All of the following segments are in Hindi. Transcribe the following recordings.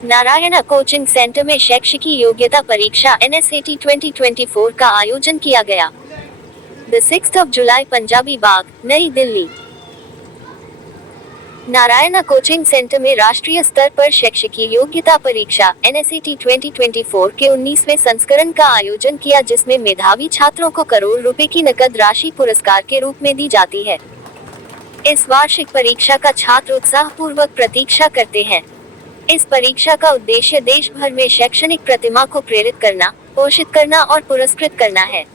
नारायणा कोचिंग सेंटर में शैक्षिकी योग्यता परीक्षा NSAT 2024 का आयोजन किया गया। द 6th जुलाई, पंजाबी बाग, नई दिल्ली। नारायणा कोचिंग सेंटर में राष्ट्रीय स्तर पर शैक्षिकी योग्यता परीक्षा NSAT 2024 के 19वें संस्करण का आयोजन किया, जिसमें मेधावी छात्रों को करोड़ रुपए की नकद राशि पुरस्कार के रूप में दी जाती है। इस वार्षिक परीक्षा का छात्र उत्साहपूर्वक प्रतीक्षा करते हैं। इस परीक्षा का उद्देश्य देश भर में शैक्षणिक प्रतिभा को प्रेरित करना, पोषित करना और पुरस्कृत करना है।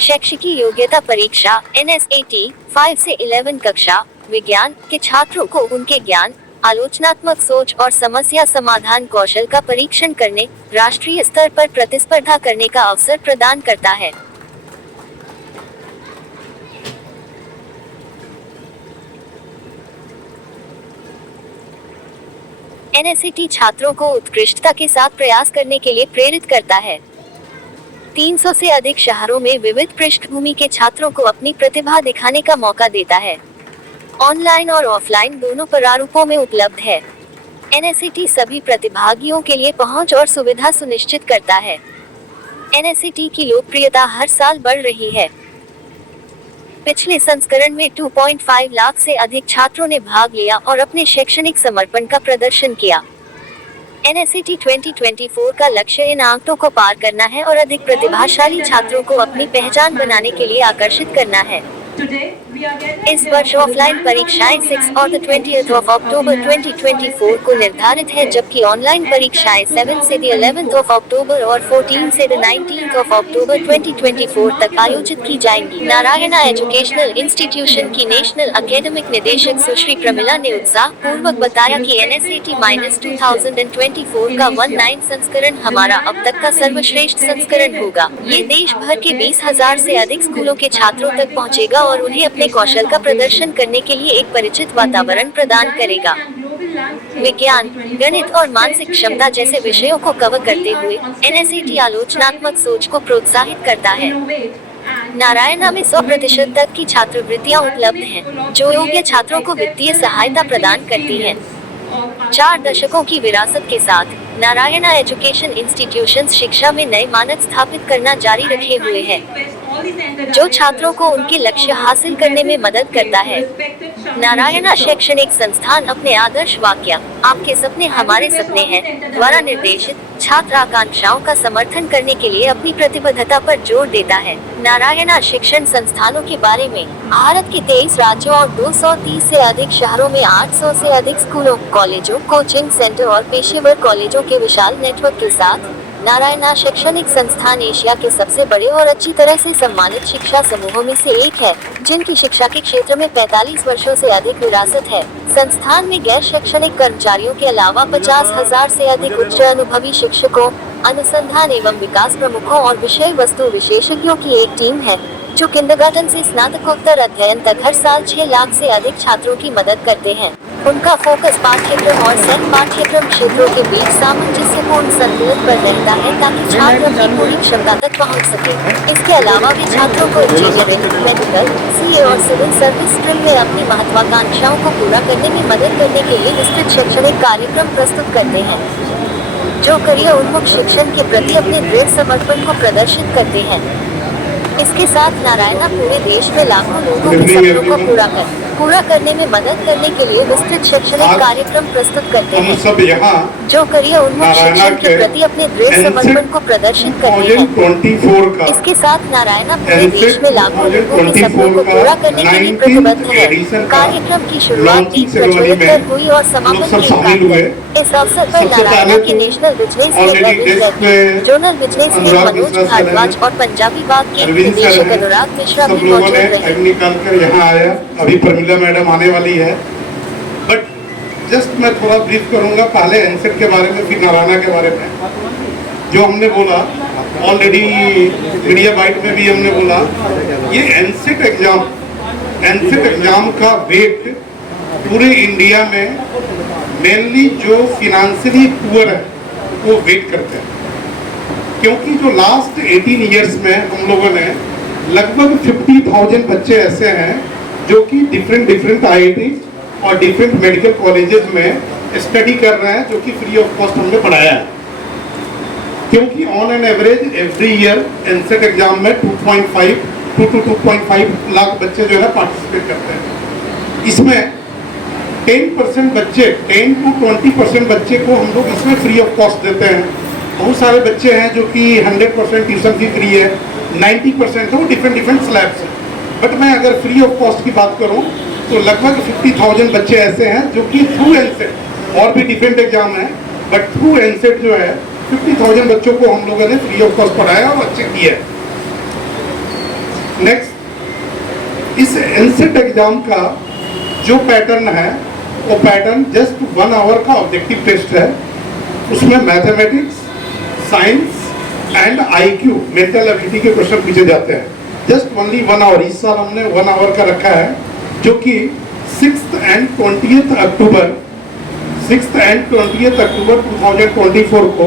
शैक्षिकी योग्यता परीक्षा NSAT 5 से 11 कक्षा विज्ञान के छात्रों को उनके ज्ञान, आलोचनात्मक सोच और समस्या समाधान कौशल का परीक्षण करने, राष्ट्रीय स्तर पर प्रतिस्पर्धा करने का अवसर प्रदान करता है। NSAT छात्रों को उत्कृष्टता के साथ प्रयास करने के लिए प्रेरित करता है। 300 से अधिक शहरों में विविध पृष्ठभूमि के छात्रों को अपनी प्रतिभा दिखाने का मौका देता है। ऑनलाइन और ऑफलाइन दोनों प्रारूपों में उपलब्ध है। NSAT सभी प्रतिभागियों के लिए पहुंच और सुविधा सुनिश्चित करता है। NSAT की लोकप्रियता हर साल बढ़ रही है। पिछले संस्करण में 2.5 लाख से अधिक छात्रों ने भाग लिया और अपने शैक्षणिक समर्पण का प्रदर्शन किया। NSAT 2024 का लक्ष्य इन आंकड़ों को पार करना है और अधिक प्रतिभाशाली छात्रों को अपनी पहचान बनाने के लिए आकर्षित करना है। इस वर्ष ऑफलाइन परीक्षाएं 6 और 20 अक्टूबर 2024 को निर्धारित है, जबकि ऑनलाइन परीक्षाएं 7 से 11 अक्टूबर और 14 से 19 अक्टूबर 2024 तक आयोजित की जाएंगी। नारायणा एजुकेशनल इंस्टीट्यूशन की नेशनल एकेडमिक निदेशक सुश्री प्रमिला ने उत्साह पूर्वक बताया कि NSAT-2024 का 19 संस्करण हमारा अब तक का सर्वश्रेष्ठ संस्करण होगा। ये देश भर के 20,000 से अधिक स्कूलों के छात्रों तक पहुँचेगा और उन्हें अपने कौशल का प्रदर्शन करने के लिए एक परिचित वातावरण प्रदान करेगा। विज्ञान, गणित और मानसिक क्षमता जैसे विषयों को कवर करते हुए NSAT आलोचनात्मक सोच को प्रोत्साहित करता है। नारायणा में 100% तक की छात्रवृत्तियां उपलब्ध हैं, जो योग्य छात्रों को वित्तीय सहायता प्रदान करती हैं। 4 दशकों की विरासत के साथ नारायणा एजुकेशन इंस्टीट्यूशंस शिक्षा में नए मानक स्थापित करना जारी रखे हुए है, जो छात्रों को उनके लक्ष्य हासिल करने में मदद करता है। नारायणा शैक्षणिक संस्थान अपने आदर्श वाक्य "आपके सपने हमारे सपने हैं" द्वारा निर्देशित छात्र आकांक्षाओं का समर्थन करने के लिए अपनी प्रतिबद्धता पर जोर देता है। नारायणा शिक्षण संस्थानों के बारे में भारत के 23 राज्यों और 230 से अधिक शहरों में 800 से अधिक स्कूलों, कॉलेजों, कोचिंग सेंटर और पेशेवर कॉलेजों के विशाल नेटवर्क के साथ नारायणा शैक्षणिक संस्थान एशिया के सबसे बड़े और अच्छी तरह से सम्मानित शिक्षा समूहों में से एक है, जिनकी शिक्षा के क्षेत्र में 45 वर्षों से अधिक विरासत है। संस्थान में गैर शैक्षणिक कर्मचारियों के अलावा 50,000 से अधिक उच्च अनुभवी शिक्षकों, अनुसंधान एवं विकास प्रमुखों और विषय वस्तु विशेषज्ञों की एक टीम है, जो किंडरगार्टन से स्नातकोत्तर अध्ययन तक हर साल 6 लाख से अधिक छात्रों की मदद करते हैं। उनका फोकस पाठ्यक्रम और सह पाठ्यक्रम क्षेत्रों के बीच सामंजस्यपूर्ण संतुलन पर रहता है, ताकि छात्र अपनी पूरी क्षमता तक पहुंच सके। इसके अलावा वे छात्रों को इंजीनियरिंग, मेडिकल, CA और सिविल सर्विस स्ट्रीम में अपनी महत्वाकांक्षाओं को पूरा करने में मदद करने के लिए विस्तृत शैक्षणिक कार्यक्रम प्रस्तुत करते हैं, जो करियर उन्मुख शिक्षण के प्रति अपने दृढ़ समर्पण को प्रदर्शित करते हैं। इसके साथ नारायणा पूरे देश में लाखों लोगों के सपनों को पूरा करने में मदद करने के लिए विस्तृत शैक्षणिक कार्यक्रम प्रस्तुत करते हैं, जो करियर उन्मुख शिक्षण के प्रति अपने दृढ़ समर्पण को प्रदर्शित करते हैं। इसके साथ नारायणा पूरे देश में लाखों लोगों के सपनों को पूरा करने के लिए प्रतिबद्ध है। कार्यक्रम की शुरुआत दीप प्रज्वलित कर हुई और समापन एकांत। इस अवसर पर नारायणा के national business head, zonal business head Manoj Bhardwaj और पंजाबी बाग के निदेशक अनुराग मिश्रा भी मौजूद रहे। मैडम आने वाली है, बट जस्ट मैं थोड़ा ब्रीफ करूंगा पहले एनसेट के बारे में, फिर नारायणा के बारे में। जो हमने बोला ऑलरेडी मीडिया बाइट में भी हमने बोला, ये एनसेट एग्जाम का वेट पूरे इंडिया में मेनली जो फिनेंशियली पुअर है वो वेट करते हैं, क्योंकि जो लास्ट 18 ईयर्स में हम लोगों ने लगभग 50,000 बच्चे ऐसे हैं जो कि डिफरेंट IIT और डिफरेंट मेडिकल कॉलेजेस में स्टडी कर रहे हैं, जो कि फ्री ऑफ कॉस्ट हमने पढ़ाया है। क्योंकि on an average every year एनसेट एग्जाम में 2.5 लाख बच्चे जो है ना पार्टिसिपेट करते हैं। इसमें 10% बच्चे, 10 to 20% बच्चे को हम लोग इसमें फ्री ऑफ कॉस्ट देते हैं। बहुत सारे बच्चे हैं जो कि 100% ट्यूशन फी फ्री है, 90% है, वो डिफरेंट स्लैब्स हैं। बट मैं अगर फ्री ऑफ कॉस्ट की बात करूं तो लगभग 50,000 बच्चे ऐसे हैं जो कि थ्रू एनसेट, और भी डिफरेंट एग्जाम है, बट थ्रू एनसेट जो है 50,000 बच्चों को हम लोगों ने फ्री ऑफ कॉस्ट पढ़ाया और अच्छे किया है। नेक्स्ट, इस एनसेट एग्जाम का जो पैटर्न है वो पैटर्न जस्ट 1 आवर का ऑब्जेक्टिव टेस्ट है। उसमें mathematics, science and IQ mental ability के क्वेश्चन पूछे जाते हैं। जस्ट ओनली 1 आवर, इस साल हमने 1 आवर का रखा है, जो कि 6th and 20th अक्टूबर 2024 को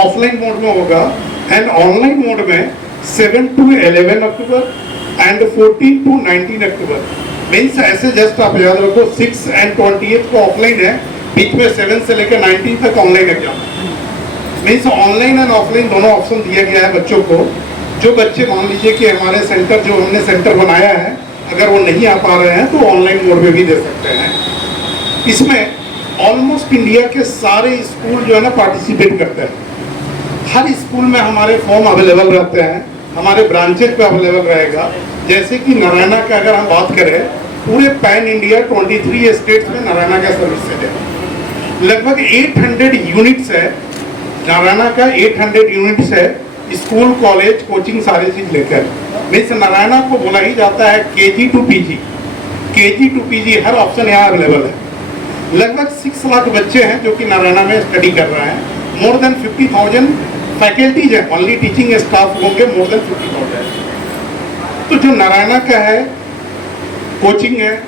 ऑफलाइन मोड में होगा एंड ऑनलाइन मोड में 7 to 11 October and 14 to 19 October. Means ऐसे जस्ट आप याद रखो 6 and 20th को ऑफलाइन है, बीच में 7 से लेकर 19 तक ऑनलाइन एग्जाम है। मीन्स ऑनलाइन एंड ऑफलाइन दोनों ऑप्शन दिया गया है बच्चों को। जो बच्चे मान लीजिए कि हमारे सेंटर, जो हमने सेंटर बनाया है, अगर वो नहीं आ पा रहे हैं तो ऑनलाइन मोड में भी दे सकते हैं। इसमें ऑलमोस्ट इंडिया के सारे स्कूल जो है ना पार्टिसिपेट करते हैं। हर स्कूल में हमारे फॉर्म अवेलेबल रहते हैं, हमारे ब्रांचेज पे अवेलेबल रहेगा। जैसे कि नारायणा का अगर हम बात करें, पूरे पैन इंडिया 23 स्टेट्स में नारायणा का सर्विसेज है। लगभग 800 यूनिट्स है नारायणा का, 800 यूनिट्स है, स्कूल, कॉलेज, कोचिंग सारी चीज लेकर। मीन्स नारायणा को बोला ही जाता है KG to PG, her option यहाँ अवेलेबल है। लगभग 6 लाख बच्चे हैं जो कि नारायणा में स्टडी कर रहे हैं। मोर देन 50,000 फैकल्टीज है, ओनली टीचिंग स्टाफ होंगे मोर देन 50,000। तो जो नारायणा का है, कोचिंग है,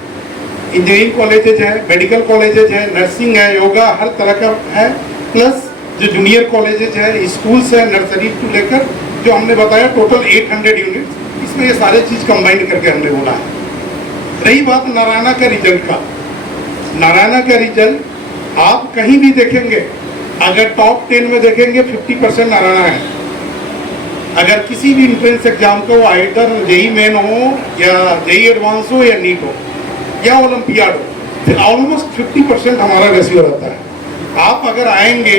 इंजीनियरिंग कॉलेजेज है, मेडिकल कॉलेजेज है, नर्सिंग है, योगा, हर तरह का है, प्लस जो जूनियर कॉलेजेज है, स्कूल्स है, नर्सरी टू लेकर, जो हमने बताया टोटल 800 यूनिट्स, इसमें ये सारे चीज कंबाइंड करके हमने बोला है। रही बात नारायणा का रिजल्ट का, नारायणा का रिजल्ट आप कहीं भी देखेंगे, अगर टॉप 10 में देखेंगे 50% नारायणा है। अगर किसी भी इंट्रेंस एग्जाम को, आइदर JEE मेन हो या JEE एडवांस हो या नीट हो या ओलंपियाड हो, फिर ऑलमोस्ट 50% हमारा रेशियो रहता है। आप अगर आएंगे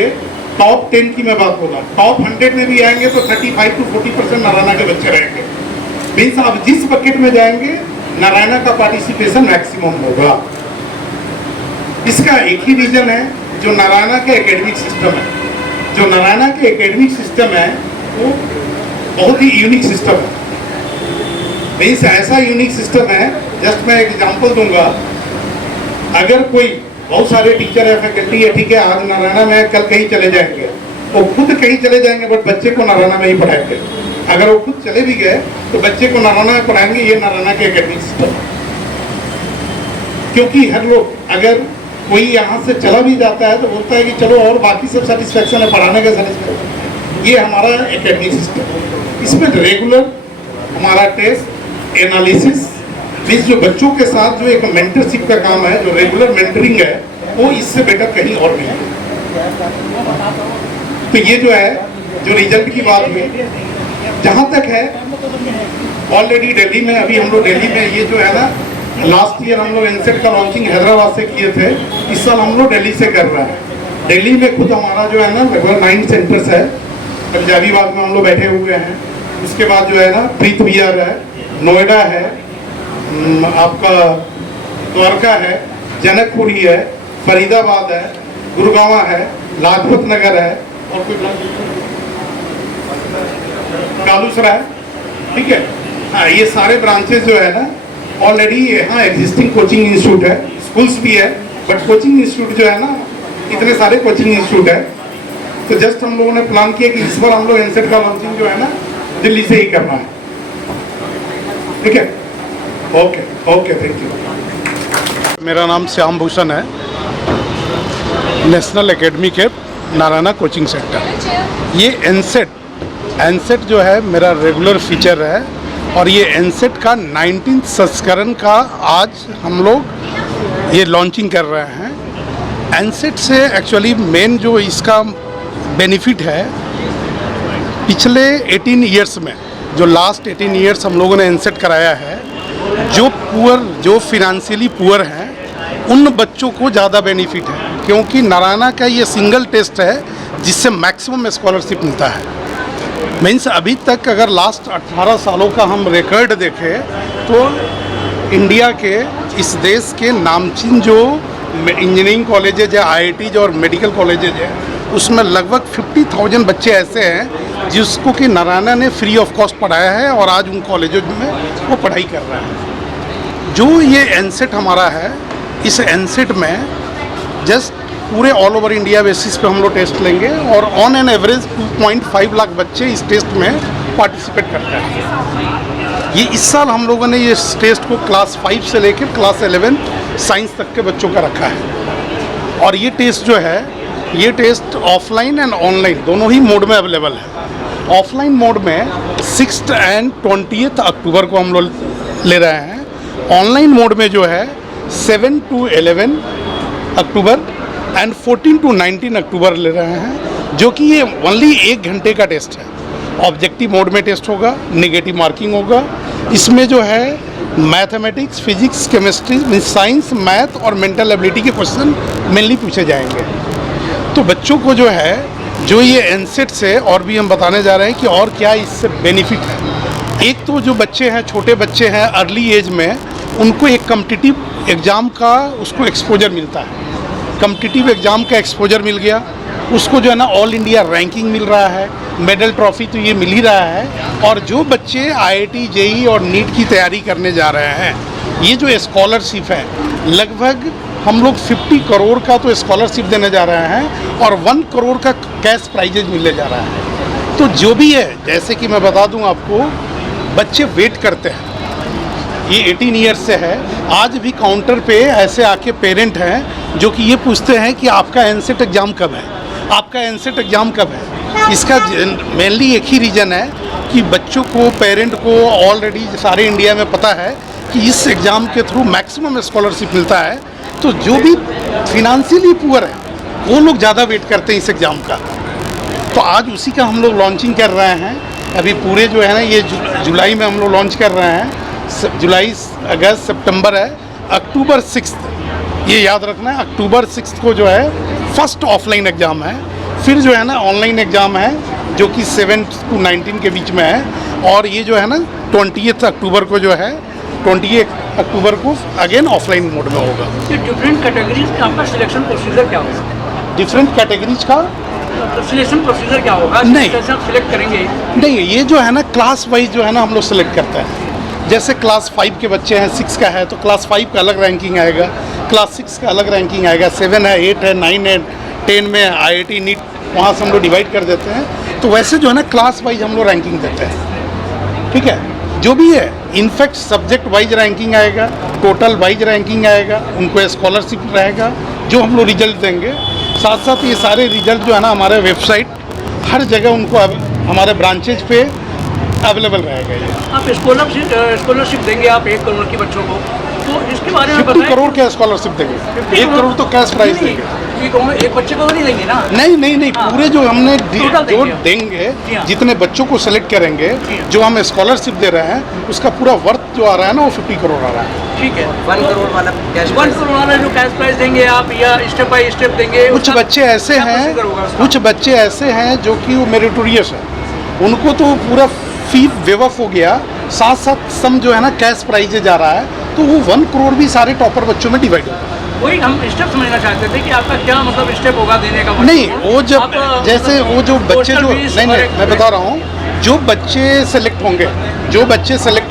टॉप 10 की मैं बात बोला, टॉप 100 में भी आएंगे तो 35 to 40% नारायणा के बच्चे रहेंगे। मीन्स आप जिस बकेट में जाएंगे नारायणा का पार्टिसिपेशन मैक्सिमम होगा। इसका एक ही रीजन है, जो नारायणा का एकेडमिक सिस्टम है। जो नारायणा के एकेडमिक सिस्टम है वो बहुत ही यूनिक सिस्टम है। मीन्स ऐसा यूनिक सिस्टम है, जस्ट मैं एग्जांपल दूंगा। अगर कोई, बहुत सारे टीचर है, फैकल्टी है, ठीक है, आज नारायणा में, कल कहीं चले जाएंगे, वो खुद कहीं चले जाएंगे, बट बच्चे को नारायणा में ही पढ़ाएंगे। अगर वो खुद चले भी गए तो बच्चे को नारायणा में पढ़ाएंगे। ये नारायणा के एकेडमिक सिस्टम है। क्योंकि हर लोग, अगर कोई यहाँ से चला भी जाता है तो बोलता है कि चलो और बाकी सब सेटिस्फेक्शन है, पढ़ाने का सेटिस्फेक्शन। ये हमारा एकेडमिक सिस्टम। इसमें रेगुलर हमारा टेस्ट, एनालिसिस, मीन्स जो बच्चों के साथ जो एक मेंटरशिप का काम है, जो रेगुलर मेंटरिंग है, वो इससे बेटर कहीं और नहीं है। तो ये जो है, जो रिजल्ट की बात हुई, जहाँ तक है ऑलरेडी दिल्ली में, अभी हम लोग दिल्ली में, ये जो है ना, लास्ट ईयर हम लोग एनसेट का लॉन्चिंग हैदराबाद से किए थे, इस साल हम लोग दिल्ली से कर रहे हैं। दिल्ली में खुद हमारा जो है ना लगभग 9 सेंटर्स है। पंजाबीबाग में हम लोग बैठे हुए हैं, उसके बाद जो है ना प्रीत विहार है, नोएडा है, आपका द्वारका है, जनकपुरी है, फरीदाबाद है, गुरुगांव है, लाजपत नगर है, और कोई कालूसरा है, ठीक है। हाँ, ये सारे ब्रांचेस जो है ना ऑलरेडी यहाँ एग्जिस्टिंग कोचिंग इंस्टीट्यूट है, स्कूल्स भी है, बट कोचिंग इंस्टीट्यूट जो है ना, इतने सारे कोचिंग इंस्टीट्यूट है। तो जस्ट हम लोगों ने प्लान किया कि इस बार हम लोग एनसेट का लॉन्चिंग जो है ना दिल्ली से ही करना है, ठीक है। Okay okay, thank you. मेरा नाम श्याम भूषण है, नेशनल एकेडमी के नारायणा कोचिंग सेंटर। ये एनसेट जो है मेरा रेगुलर फीचर है, और ये एनसेट का 19 संस्करण का आज हम लोग ये लॉन्चिंग कर रहे हैं। एनसेट से एक्चुअली मेन जो इसका बेनिफिट है, पिछले 18 ईयर्स में जो लास्ट 18 ईयर्स हम लोगों ने एनसेट कराया है, जो फिनेंशियली पुअर हैं उन बच्चों को ज़्यादा बेनिफिट है, क्योंकि नारायणा का ये सिंगल टेस्ट है जिससे मैक्सिमम स्कॉलरशिप मिलता है। मीन्स अभी तक अगर लास्ट 18 सालों का हम रिकॉर्ड देखें तो इंडिया के इस देश के नामचीन जो इंजीनियरिंग कॉलेजेज है, IITs और मेडिकल कॉलेजेज है, उसमें लगभग 50,000 बच्चे ऐसे हैं जिसको कि नारायणा ने फ्री ऑफ कॉस्ट पढ़ाया है और आज उन कॉलेजों में वो पढ़ाई कर रहा है। जो ये एनसेट हमारा है, इस एनसेट में जस्ट पूरे ऑल ओवर इंडिया बेसिस पे हम लोग टेस्ट लेंगे और ऑन एन एवरेज 2.5 लाख बच्चे इस टेस्ट में पार्टिसिपेट करते हैं। ये इस साल हम लोगों ने ये टेस्ट को क्लास 5 से लेकर क्लास 11 साइंस तक के बच्चों का रखा है। और ये टेस्ट जो है, ये टेस्ट ऑफलाइन एंड ऑनलाइन दोनों ही मोड में अवेलेबल है। ऑफलाइन मोड में 6 एंड 20 अक्टूबर को हम लोग ले रहे हैं। ऑनलाइन मोड में जो है 7 to 11 अक्टूबर एंड 14 to 19 अक्टूबर ले रहे हैं, जो कि ये ओनली 1 घंटे का टेस्ट है। ऑब्जेक्टिव मोड में टेस्ट होगा, नेगेटिव मार्किंग होगा। इसमें जो है mathematics, physics, chemistry, science, math और मेंटल एबिलिटी के क्वेश्चन मेनली पूछे जाएंगे। तो बच्चों को जो है, जो ये एनसेट से और भी हम बताने जा रहे हैं कि और क्या इससे बेनिफिट है। एक तो जो बच्चे हैं, छोटे बच्चे हैं अर्ली एज में, उनको एक कॉम्पिटिटिव एग्ज़ाम का उसको एक्सपोजर मिलता है। कॉम्पिटिटिव एग्ज़ाम का एक्सपोजर मिल गया, उसको जो है ना ऑल इंडिया रैंकिंग मिल रहा है, मेडल ट्रॉफी तो ये मिल ही रहा है। और जो बच्चे IIT, JEE और नीट की तैयारी करने जा रहे हैं, ये जो स्कॉलरशिप है, लगभग हम लोग 50 करोड़ का तो स्कॉलरशिप देने जा रहे हैं और 1 करोड़ का कैश प्राइजेज मिलने जा रहा है। तो जो भी है, जैसे कि मैं बता दूं आपको, बच्चे वेट करते हैं। ये 18 ईयर्स से है। आज भी काउंटर पे ऐसे आके पेरेंट हैं जो कि ये पूछते हैं कि आपका एनसेट एग्ज़ाम कब है, आपका एनसेट एग्ज़ाम कब है। इसका मेनली एक ही रीज़न है कि बच्चों को, पेरेंट को ऑलरेडी सारे इंडिया में पता है कि इस एग्ज़ाम के थ्रू मैक्सिमम स्कॉलरशिप मिलता है। तो जो भी फिनेंशियली पुअर है वो लोग ज़्यादा वेट करते हैं इस एग्ज़ाम का। तो आज उसी का हम लोग लॉन्चिंग कर रहे हैं। अभी पूरे जो है ना, ये जुलाई में हम लोग लॉन्च कर रहे हैं। जुलाई, अगस्त, सितंबर है। अक्टूबर 6 ये याद रखना है, अक्टूबर 6 को जो है फर्स्ट ऑफलाइन एग्ज़ाम है। फिर जो है ना ऑनलाइन एग्ज़ाम है जो कि 7 to 19 के बीच में है। और ये जो है ना 20 अक्टूबर को जो है, 28 अक्टूबर को अगेन ऑफलाइन मोड में होगा। डिफरेंट कैटेगरीज का आपका सिलेक्शन प्रोसीजर क्या होगा? डिफरेंट कैटेगरीज का सिलेक्शन प्रोसीजर क्या होगा? नहीं, कैसे आप सिलेक्ट करेंगे? नहीं, ये जो है ना क्लास वाइज जो है ना हम लोग सेलेक्ट करते हैं। जैसे क्लास 5 के बच्चे हैं, 6 का है तो क्लास 5 का अलग रैंकिंग आएगा, क्लास 6 का अलग रैंकिंग आएगा, 7 है, 8 है, 9 है, 10 में IIT, नीट, वहाँ से हम लोग डिवाइड कर देते हैं। तो वैसे जो है ना क्लास वाइज हम लोग रैंकिंग देते हैं। ठीक है, जो भी है, इनफैक्ट सब्जेक्ट वाइज रैंकिंग आएगा, टोटल वाइज रैंकिंग आएगा, उनको स्कॉलरशिप रहेगा जो हम लोग रिजल्ट देंगे। साथ साथ ये सारे रिजल्ट जो है ना हमारे वेबसाइट, हर जगह उनको हमारे ब्रांचेज पे अवेलेबल रहेगा। ये आप स्कॉलरशिप देंगे आप 1 करोड़ के बच्चों को, तो इसके बारे में 50 करोड़ के स्कॉलरशिप देंगे, 1 करोड़ तो कैश प्राइज देंगे। एक बच्चे को नहीं देंगे ना? नहीं, पूरे जो हमने जो देंगे। देंगे, जितने बच्चों को सेलेक्ट करेंगे, जो हम स्कॉलरशिप दे रहे हैं, उसका पूरा वर्थ जो आ रहा है ना वो 50 करोड़ आ रहा है। ठीक है, 1 करोड़ वाला कैश 1 करोड़ वाला जो कैश प्राइज देंगे आप, या स्टेप बाय स्टेप देंगे? कुछ बच्चे ऐसे हैं जो कि वो मेरिटोरियस है, उनको तो पूरा फी वेवअप हो गया, साथ साथ सम जो है ना कैश प्राइज जा रहा है, तो वो 1 करोड़ भी सारे टॉपर बच्चों में डिवाइड होगा। वही हम स्टेप समझना चाहते थे कि आपका क्या मतलब स्टेप होगा देने का? नहीं, वो जब जैसे वो जो बच्चे जो नहीं, मैं बता रहा हूँ, जो बच्चे सेलेक्ट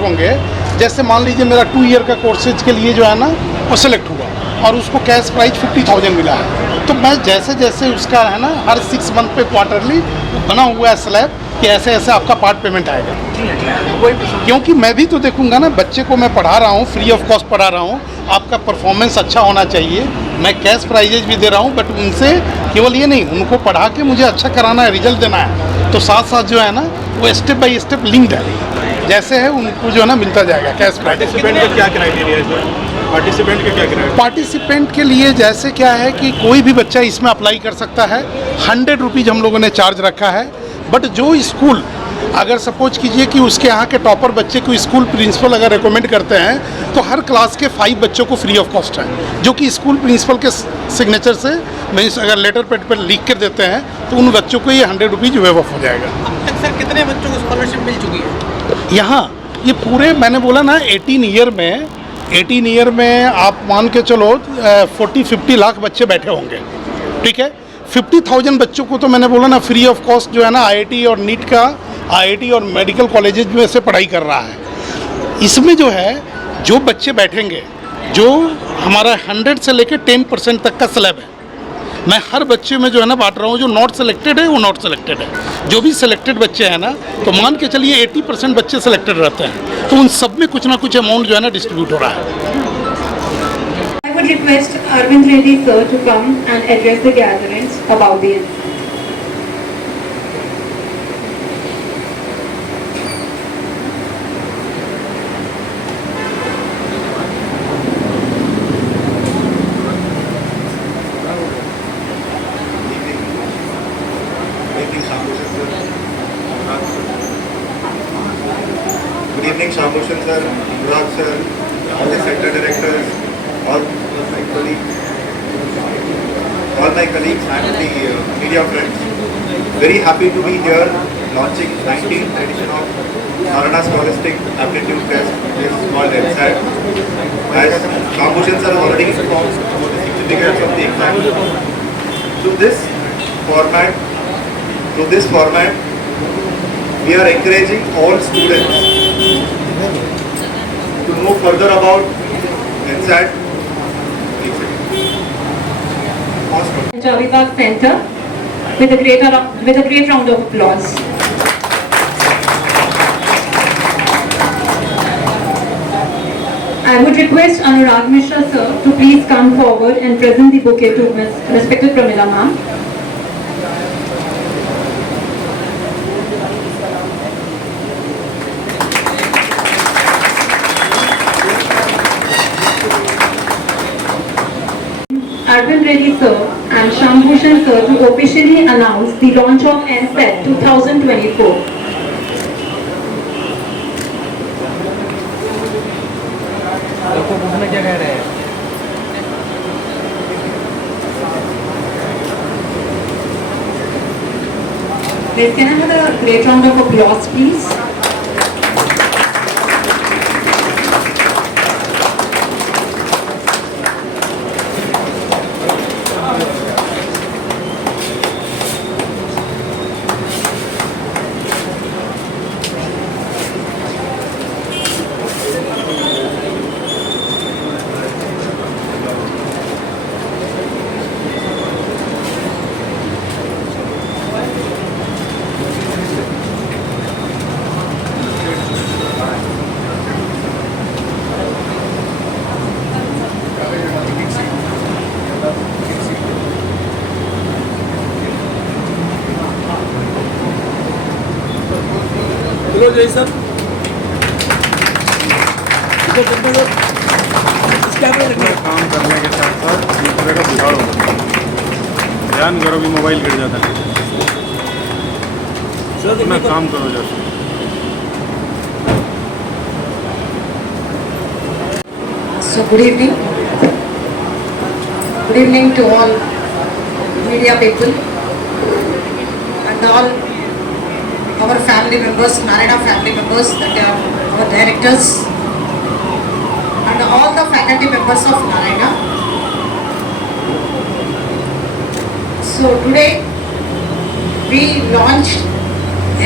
होंगे, जैसे मान लीजिए मेरा 2 ईयर का कोर्सेज के लिए जो है ना वो सेलेक्ट हुआ और उसको कैश प्राइज 50,000 मिला है, तो मैं जैसे जैसे उसका है ना हर 6 मंथ पे क्वार्टरली बना हुआ है स्लैब कि ऐसे ऐसे आपका पार्ट पेमेंट आएगा। क्योंकि मैं भी तो देखूंगा ना, बच्चे को मैं पढ़ा रहा हूँ, फ्री ऑफ कॉस्ट पढ़ा रहा हूँ, आपका परफॉर्मेंस अच्छा होना चाहिए। मैं कैश प्राइजेज भी दे रहा हूँ, बट उनसे केवल ये नहीं, उनको पढ़ा के मुझे अच्छा कराना है, रिजल्ट देना है। तो साथ साथ जो है ना वो स्टेप बाय स्टेप लिंक्ड है, जैसे है उनको जो है ना मिलता जाएगा कैश प्राइज। पार्टिसिपेंट का क्या क्राइटेरिया है? पार्टिसिपेंट के क्या क्राइटेरिया? पार्टिसिपेंट के लिए जैसे क्या है कि कोई भी बच्चा इसमें अप्लाई कर सकता है। 100 रुपीज़ हम लोगों ने चार्ज रखा है। बट जो स्कूल अगर सपोज कीजिए कि उसके यहाँ के टॉपर बच्चे को स्कूल प्रिंसिपल अगर रिकमेंड करते हैं तो हर क्लास के 5 बच्चों को फ्री ऑफ कॉस्ट है, जो कि स्कूल प्रिंसिपल के सिग्नेचर से मीन्स अगर लेटर पैड पर लिख कर देते हैं तो उन बच्चों को ये 100 रुपीज़ वेव ऑफ हो जाएगा। अब तक सर कितने बच्चों को स्कॉलरशिप मिल चुकी है? यहाँ ये पूरे मैंने बोला ना 18 ईयर में आप मान के चलो 40-50 लाख बच्चे बैठे होंगे, ठीक है। 50,000 बच्चों को तो मैंने बोला ना फ्री ऑफ कॉस्ट जो है ना आईआईटी और नीट का आईआईटी और मेडिकल कॉलेजेस में से पढ़ाई कर रहा है। इसमें जो है जो बच्चे बैठेंगे, जो हमारा 100 से लेकर 10% तक का स्लैब है, मैं हर बच्चे में जो है ना बांट रहा हूँ। जो नॉट सेलेक्टेड है वो नॉट सेलेक्टेड है, जो भी सिलेक्टेड बच्चे हैं ना तो मान के चलिए 80% बच्चे सिलेक्टेड रहते हैं, तो उन सब में कुछ ना कुछ अमाउंट जो है ना डिस्ट्रीब्यूट हो रहा है। I would request Arvind Reddy sir to come and address the gatherings about the incident. Good evening, Shambhushan sir, Anurag sir, all the sector directors, all my colleagues and the media friends. Very happy to be here launching 19th edition of Narana Scholastic Aptitude Test. This is called ELSAT. As Shambhushan sir already informed about the significance of the exam. Through this format, we are encouraging all students to know further about ELSAT. Javibag Center with a great round of applause. I would request Anurag Mishra sir to please come forward and present the bouquet to Ms. respected Pramila ma'am. Arvind Reddy sir and Shambhushan sir to officially announce the launch of ELSAT 2024. आपको पूछना क्या कह रहे हैं? Let's can I have a great round of applause please? बोलो जय सर। काम करने के साथ साथ दूसरे का बिगाड़ होता है। ध्यान करो भी मोबाइल गिर जाता है। अपना काम करो जैसे। So good evening. Good evening to all media people and all our family members, Narayana family members, that are our directors and all the faculty members of Narayana. So today we launched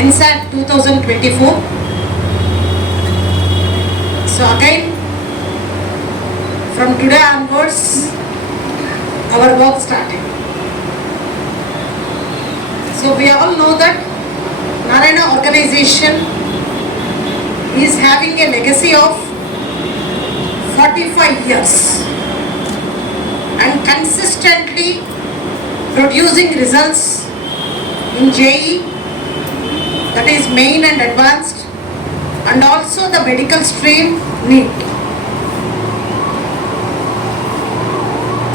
ELSAT 2024. So again, from today onwards, our work started. So we all know that Narayana organization is having a legacy of 45 years and consistently producing results in JEE, that is main and advanced, and also the medical stream NEET.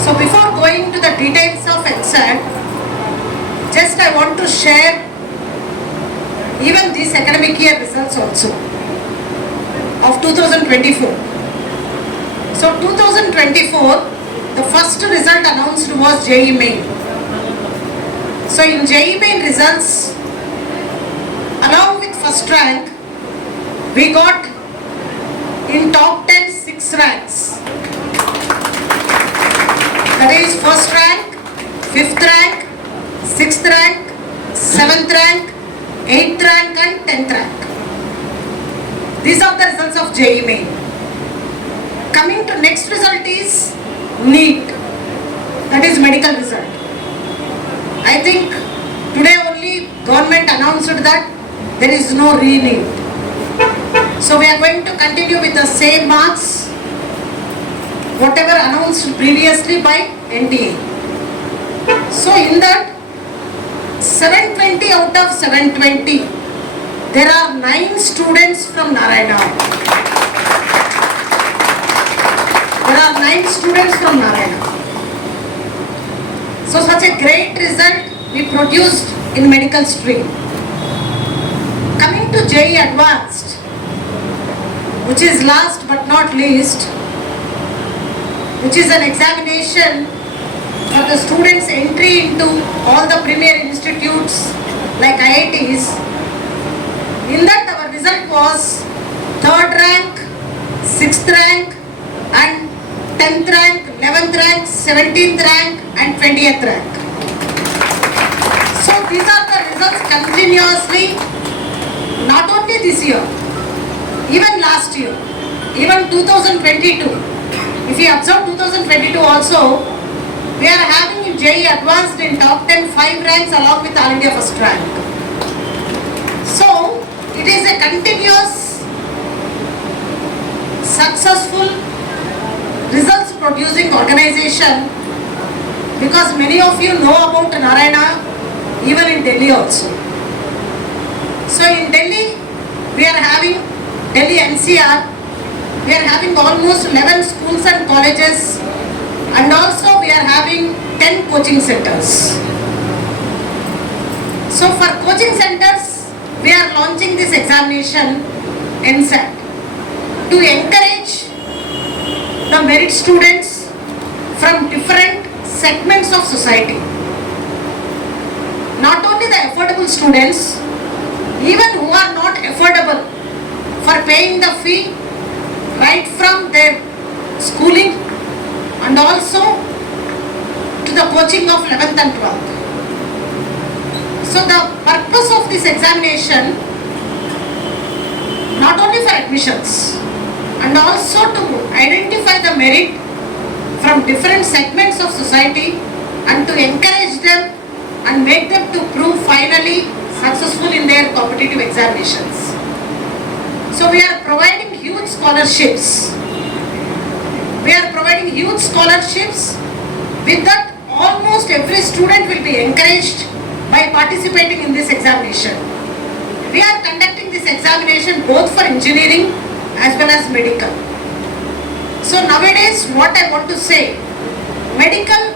So before going to the details of ENSET, just I want to share even this academic year results also of 2024. So 2024, the first result announced was JEE Main. So in JEE Main results, along with first rank, we got in top 10 6 ranks. That is first rank, 5th rank, 6th rank, 7th rank, 8th rank and 10th rank. These are the results of JEE Main. Coming to next result is NEET, that is medical result. I think today only government announced that there is no re-NEET. So we are going to continue with the same marks, whatever announced previously by NTA. So in that 720 out of 720, there are 9 students from Narayana. There are 9 students from Narayana. So such a great result we produced in medical stream. Coming to JEE Advanced, which is last but not least, which is an examination for the students' entry into all the premier institutes like IITs. In that our result was 3rd rank, 6th rank and 10th rank, 11th rank, 17th rank and 20th rank. So these are the results continuously, not only this year, even last year, even 2022. If you observe 2022 also, we are having in JEE Advanced in top 10 5 ranks along with All India first rank. So it is a continuous, successful results producing organization, because many of you know about Narayana even in Delhi also. So in Delhi, we are having Delhi NCR, we are having almost 11 schools and colleges, and also we are having 10 coaching centers. So for coaching centers, we are launching this examination ENSET to encourage the merit students from different segments of society. Not only the affordable students, even who are not affordable for paying the fee right from their schooling and also to the coaching of 11th and 12th. So the purpose of this examination, not only for admissions and also to identify the merit from different segments of society and to encourage them and make them to prove finally successful in their competitive examinations. So we are providing huge scholarships. We are providing huge scholarships. With that, almost every student will be encouraged by participating in this examination. We are conducting this examination both for engineering as well as medical. So nowadays, what I want to say, medical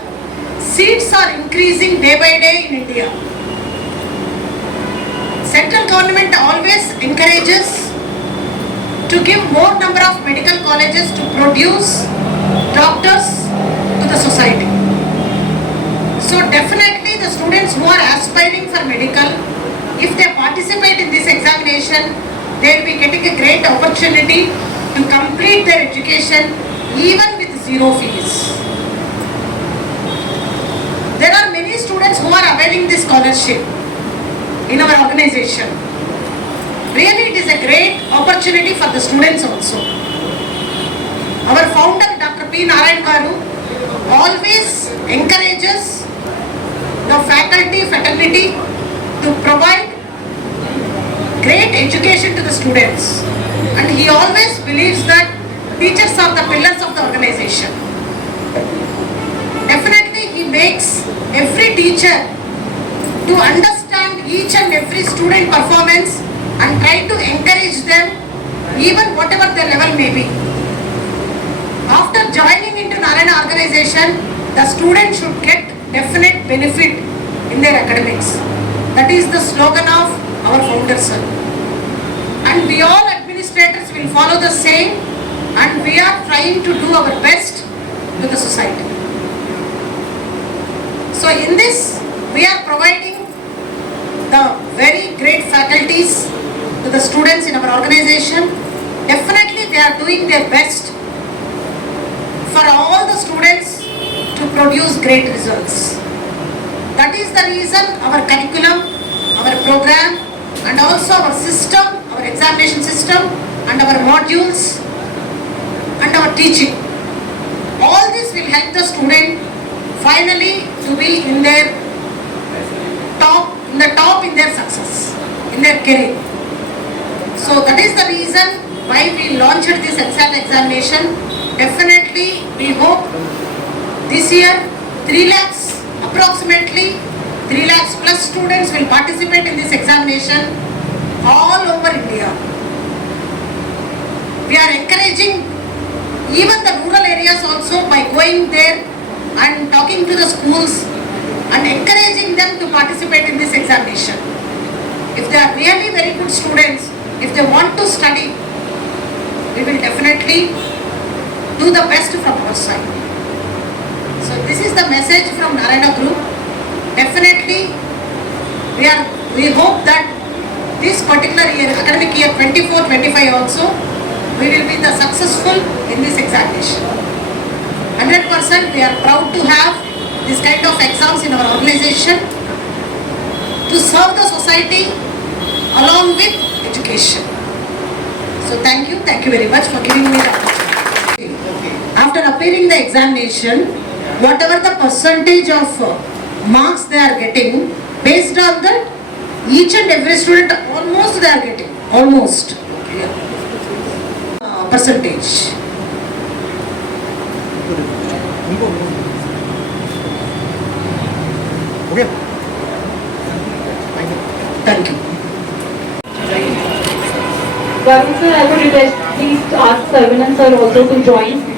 seats are increasing day by day in India. Central government always encourages to give more number of medical colleges to produce doctors to the society. So definitely the students who are aspiring for medical, if they participate in this examination, they will be getting a great opportunity to complete their education even with zero fees. There are many students who are availing this scholarship in our organization. Really, it is a great opportunity for the students also. Our founder, Dr. P. Narayan Garu, always encourages the fraternity to provide great education to the students. And he always believes that teachers are the pillars of the organization. Definitely, he makes every teacher to understand each and every student performance and try to encourage them even whatever their level may be. After joining into Narayana organization, the student should get definite benefit in their academics. That is the slogan of our founder, sir. And we all administrators will follow the same, and we are trying to do our best to the society. So in this, we are providing the very great faculties to the students in our organization. Definitely they are doing their best for all the students to produce great results. That is the reason our curriculum, our program, and also our system, our examination system, and our modules, and our teaching. All this will help the student finally to be in their top in their success, in their career. So that is the reason why we launched this ELSAT examination. Definitely we hope this year 3 lakhs, approximately 3 lakhs plus students will participate in this examination all over India. We are encouraging even the rural areas also by going there and talking to the schools and encouraging them to participate in this examination. If they are really very good students, if they want to study, we will definitely do the best from our side. So this is the message from Narayana Group. Definitely we hope that this particular year, academic year 24-25 also, we will be the successful in this examination. 100% we are proud to have this kind of exams in our organization to serve the society along with education. So thank you very much for giving me the opportunity. After appearing the examination, whatever the percentage of marks they are getting, based on that, each and every student almost they are getting, almost percentage. Okay. Thank you. Varun sir, I would request please ask Saravanan sir also to join.